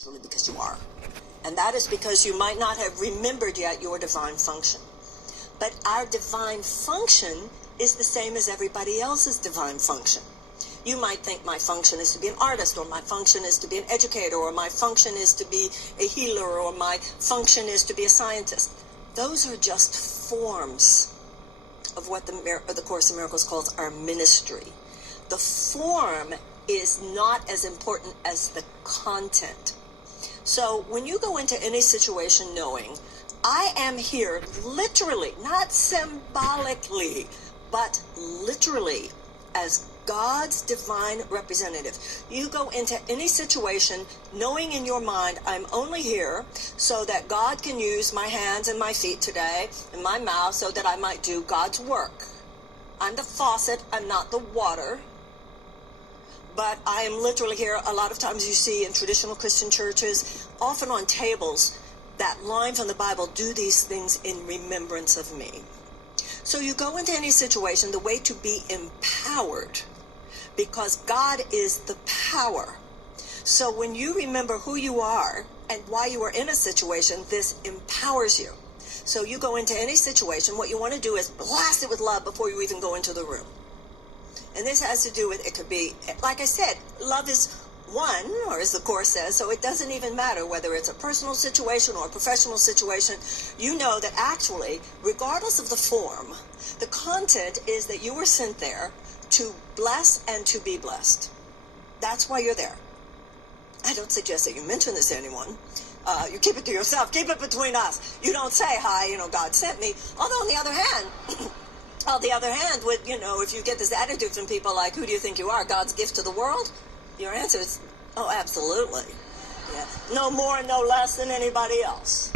Usually because you are. And that is because you might not have remembered yet your divine function. But our divine function is the same as everybody else's divine function. You might think my function is to be an artist, or my function is to be an educator, or my function is to be a healer, or my function is to be a scientist. Those are just forms of what the Course in Miracles calls our ministry. The form is not as important as the content. So when you go into any situation knowing, I am here literally, not symbolically, but literally as God's divine representative. You go into any situation knowing in your mind, I'm only here so that God can use my hands and my feet today and my mouth so that I might do God's work. I'm the faucet, I'm not the water. But I am literally here. A lot of times you see in traditional Christian churches, often on tables, that line from the Bible, do these things in remembrance of me. So you go into any situation, the way to be empowered, because God is the power. So when you remember who you are and why you are in a situation, this empowers you. So you go into any situation, what you want to do is blast it with love before you even go into the room. And this has to do with, it could be, like I said, love is one, or as the Course says, so it doesn't even matter whether it's a personal situation or a professional situation. You know that actually, regardless of the form, the content is that you were sent there to bless and to be blessed. That's why you're there. I don't suggest that you mention this to anyone. You keep it to yourself. Keep it between us. You don't say, hi, God sent me. Although on the other hand, with, if you get this attitude from people like, who do you think you are, God's gift to the world? Your answer is, oh, absolutely. Yeah. No more, no less than anybody else.